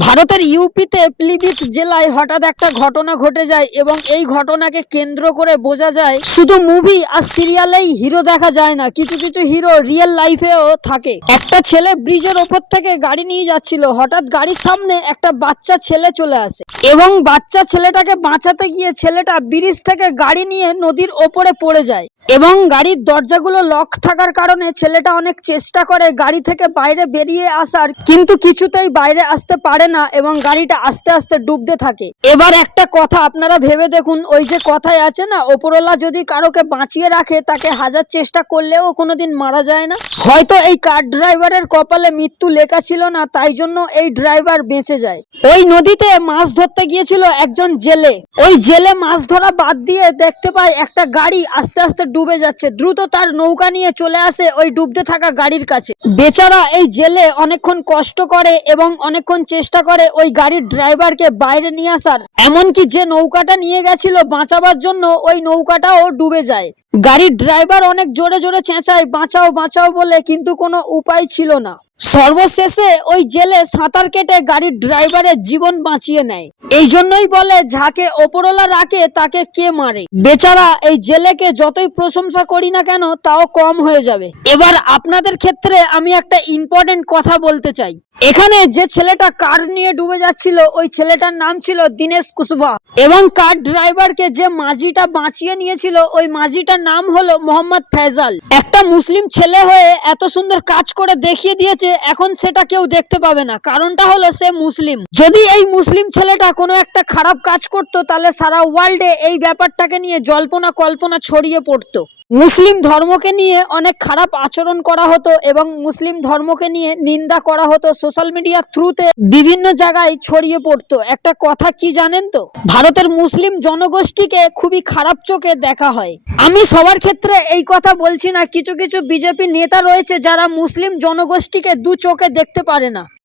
ভারতের ইউপিতে পিলিভিত জেলায় হঠাৎ একটা ঘটনা ঘটে যায় এবং এই ঘটনাকে কেন্দ্র করে বোঝা যায় শুধু মুভি আর সিরিয়ালেই হিরো দেখা যায় না, কিছু কিছু হিরো রিয়েল লাইফেও থাকে। একটা ছেলে ব্রিজের ওপর থেকে গাড়ি নিয়ে যাচ্ছিল, হঠাৎ গাড়ির সামনে একটা বাচ্চা ছেলে চলে আসে এবং বাচ্চা ছেলেটাকে বাঁচাতে গিয়ে ছেলেটা ব্রিজ থেকে গাড়ি নিয়ে নদীর ওপরে পড়ে যায় এবং গাড়ির দরজাগুলো লক থাকার কারণে ছেলেটা অনেক চেষ্টা করে গাড়ি থেকে বাইরে বেরিয়ে আসার, কিন্তু কিছুতেই বাইরে আসতে পারে না এবং গাড়িটা আস্তে আস্তে ডুবতে থাকে। এবার একটা কথা আপনারা ভেবে দেখুন, ওই যে কথায় আছে না, ওপরওয়ালা যদি কারোকে বাঁচিয়ে রাখে তাকে হাজার চেষ্টা করলেও কোনোদিন মারা যায় না। হয়তো এই কার ড্রাইভারের কপালে মৃত্যু লেখা ছিল না, তাই জন্য এই ড্রাইভার বেঁচে যায়। ওই নদীতে মাছ ধরতে গিয়েছিল একজন জেলে। ওই জেলে মাছ ধরা বাদ দিয়ে দেখতে পায় একটা গাড়ি আস্তে আস্তে ডুবে যাচ্ছে। দ্রুত তার নৌকা নিয়ে চলে আসে ওই ডুবতে থাকা গাড়ির কাছে। বেচারা এই জেলে অনেকক্ষণ কষ্ট করে এবং অনেকক্ষণ চেষ্টা করে ওই গাড়ির ড্রাইভারকে বাইরে নিয়ে আসার, এমনকি যে নৌকাটা নিয়ে গেছিল বাঁচাবার জন্য ওই নৌকাটাও ডুবে যায়। গাড়ির ড্রাইভার অনেক জোরে জোরে চেঁচায় বাঁচাও বাঁচাও বলে, কিন্তু কোনো উপায় ছিল না। সর্বশেষে ওই জেলে সাঁতার কেটে গাড়ির ড্রাইভারের জীবন বাঁচিয়ে নেয়। এই জন্যই বলে, যাকে ওপরওয়ালা রাখে তাকে কে মারে। বেচারা এই জেলেকে যতই প্রশংসা করি না কেন তাও কম হয়ে যাবে। এবার আপনাদের ক্ষেত্রে আমি একটা ইম্পর্টেন্ট কথা বলতে চাই। এখানে যে ছেলেটা কার নিয়ে ডুবে যাচ্ছিল ওই ছেলেটার নাম ছিল দীনেশ কুশওয়া এবং কার ড্রাইভারকে যে মাঝিটা বাঁচিয়ে নিয়েছিল ওই মাঝিটার নাম হলো মোহাম্মদ ফয়সাল। একটা মুসলিম ছেলে হয়ে এত সুন্দর কাজ করে দেখিয়ে দিয়েছে, এখন সেটা কেউ দেখতে পাবে না। কারণটা হলো সে মুসলিম। যদি এই মুসলিম ছেলেটা কোনো একটা খারাপ কাজ করতো তাহলে সারা ওয়ার্ল্ডে এই ব্যাপারটাকে নিয়ে জল্পনা কল্পনা ছড়িয়ে পড়তো। মুসলিম ধর্মকে নিয়ে অনেক খারাপ আচরণ করা হতো এবং মুসলিম ধর্মকে নিয়ে নিন্দা করা হতো, সোশ্যাল মিডিয়ার থ্রুতে বিভিন্ন জায়গায় ছড়িয়ে পড়তো। একটা কথা কি জানেন তো, ভারতের মুসলিম জনগোষ্ঠীকে খুবই খারাপ চোখে দেখা হয়। আমি সবার ক্ষেত্রে এই কথা বলছি না, কিছু কিছু বিজেপি নেতা রয়েছে যারা মুসলিম জনগোষ্ঠীকে দু চোখে দেখতে পারে না।